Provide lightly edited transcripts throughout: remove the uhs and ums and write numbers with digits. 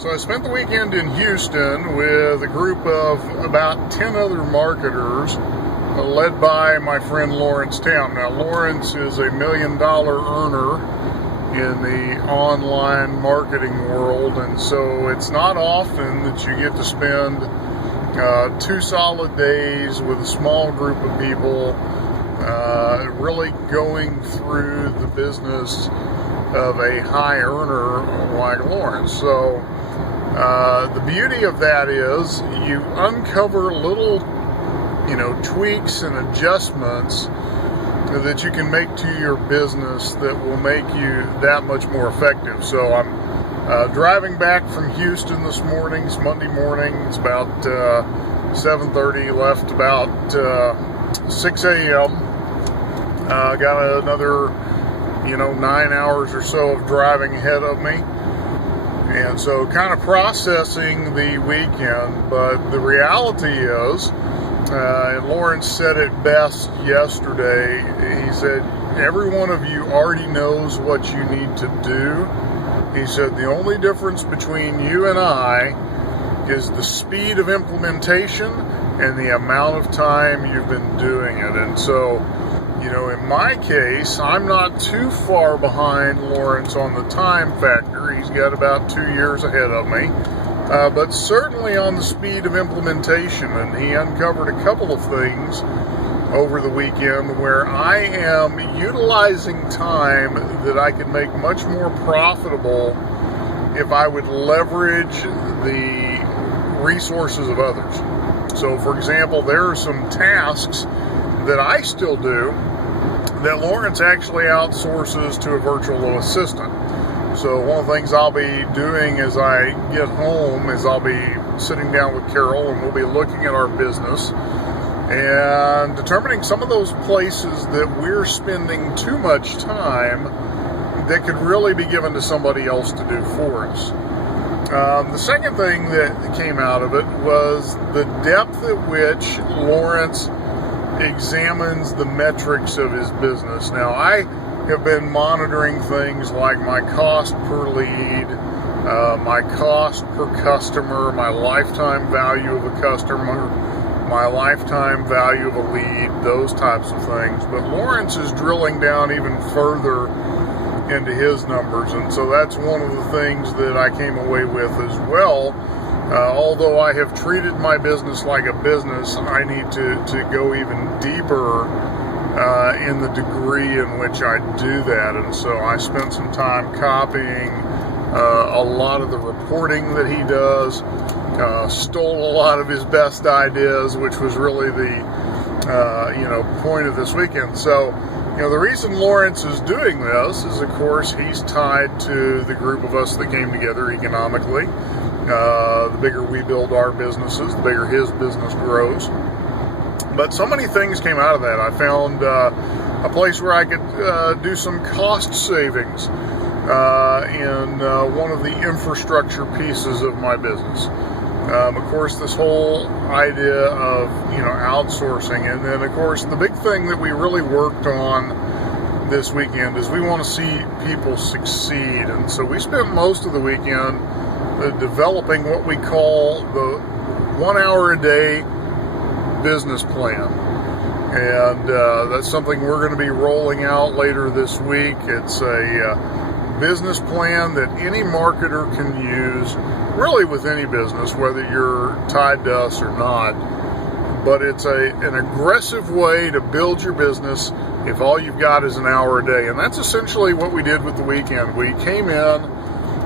So I spent the weekend in Houston with a group of about 10 other marketers led by my friend Lawrence Town. Now, Lawrence is a $1 million earner in the online marketing world, and so it's not often that you get to spend 2 solid days with a small group of people really going through the business of a high earner like Lawrence. So the beauty of that is you uncover little, tweaks and adjustments that you can make to your business that will make you that much more effective. So I'm driving back from Houston this morning. It's Monday morning. It's about 7:30, left about 6 a.m. Got another 9 hours or so of driving ahead of me. And so kind of processing the weekend, but the reality is, and Lawrence said it best yesterday, he said, every one of you already knows what you need to do. He said, the only difference between you and I is the speed of implementation and the amount of time you've been doing it. And so, in my case, I'm not too far behind Lawrence on the time factor. He's got about 2 years ahead of me, but certainly on the speed of implementation. And he uncovered a couple of things over the weekend where I am utilizing time that I could make much more profitable if I would leverage the resources of others. So, for example, there are some tasks that I still do that Lawrence actually outsources to a virtual assistant. So one of the things I'll be doing as I get home is I'll be sitting down with Carol and we'll be looking at our business and determining some of those places that we're spending too much time that could really be given to somebody else to do for us. The second thing that came out of it was the depth at which Lawrence examines the metrics of his business. Now, I have been monitoring things like my cost per lead, my cost per customer, my lifetime value of a customer, my lifetime value of a lead, those types of things. But Lawrence is drilling down even further into his numbers, and so that's one of the things that I came away with as well. Although I have treated my business like a business, I need to go even deeper in the degree in which I do that. And so I spent some time copying a lot of the reporting that he does, stole a lot of his best ideas, which was really the point of this weekend. So the reason Lawrence is doing this is, of course, he's tied to the group of us that came together economically. The bigger we build our businesses, the bigger his business grows. But so many things came out of that. I found a place where I could do some cost savings in one of the infrastructure pieces of my business. Of course, this whole idea of outsourcing, and then of course the big thing that we really worked on this weekend is we want to see people succeed. And so we spent most of the weekend developing what we call the 1 hour a day business plan. And that's something we're going to be rolling out later this week. It's a business plan that any marketer can use, really with any business, whether you're tied to us or not. But it's an aggressive way to build your business if all you've got is an hour a day. And that's essentially what we did with the weekend. We came in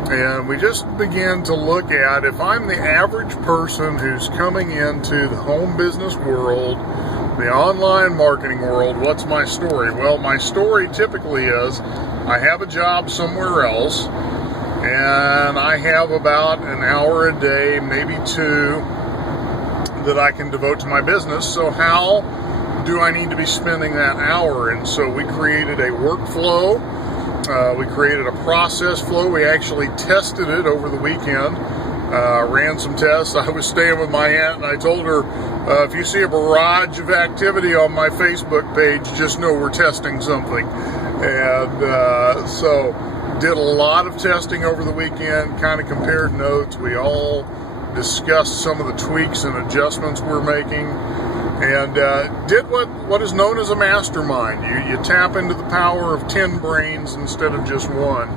and we just began to look at, if I'm the average person who's coming into the home business world, the online marketing world, what's my story? Well, my story typically is I have a job somewhere else and I have about an hour a day, maybe 2, that I can devote to my business. So how do I need to be spending that hour? And so we created a workflow. We created a process flow. We actually tested it over the weekend, ran some tests. I was staying with my aunt and I told her, if you see a barrage of activity on my Facebook page, just know we're testing something. And so Did a lot of testing over the weekend, kind of compared notes. We all discussed some of the tweaks and adjustments we're making, and did what is known as a mastermind. You tap into the power of 10 brains instead of just one,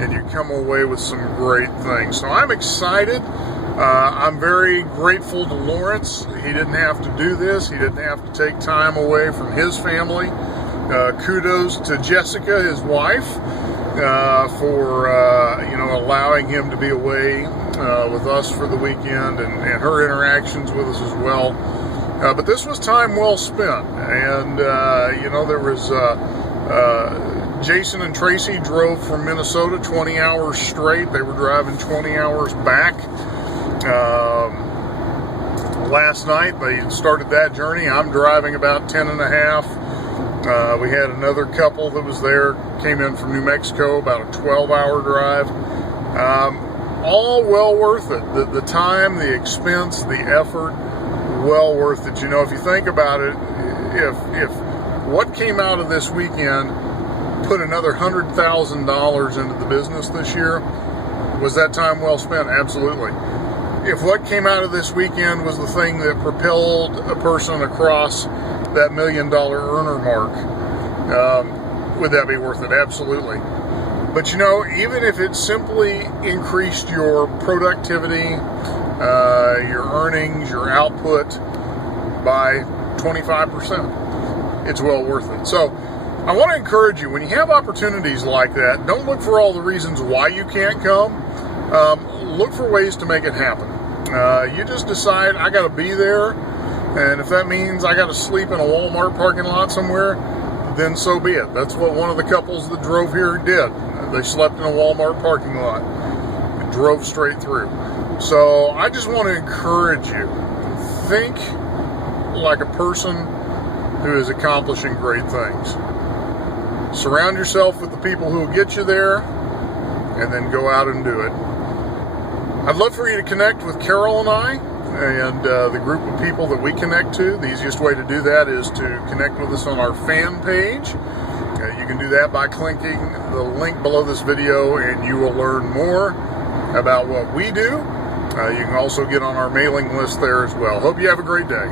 and you come away with some great things. So I'm excited. I'm very grateful to Lawrence. He didn't have to do this. He didn't have to take time away from his family. Kudos to Jessica, his wife, for allowing him to be away with us for the weekend, and her interactions with us as well. But this was time well spent, and there was Jason and Tracy drove from Minnesota 20 hours straight. They were driving 20 hours back. Last night they started that journey. I'm driving about 10 and a half. We had another couple that was there, came in from New Mexico, about a 12-hour drive. All well worth it. The time, the expense, the effort, well worth it. If you think about it, if what came out of this weekend put another $100,000 into the business this year, was that time well spent? Absolutely. If what came out of this weekend was the thing that propelled a person across that $1 million earner mark, would that be worth it? Absolutely. But even if it simply increased your productivity, your earnings, your output by 25%, it's well worth it. So I want to encourage you, when you have opportunities like that, don't look for all the reasons why you can't come. Look for ways to make it happen. You just decide, I got to be there, and if that means I got to sleep in a Walmart parking lot somewhere, then so be it. That's what one of the couples that drove here did. They slept in a Walmart parking lot and drove straight through. So I just want to encourage you, think like a person who is accomplishing great things. Surround yourself with the people who will get you there, and then go out and do it. I'd love for you to connect with Carol and I, and the group of people that we connect to. The easiest way to do that is to connect with us on our fan page. You can do that by clicking the link below this video, and you will learn more about what we do. You can also get on our mailing list there as well. Hope you have a great day.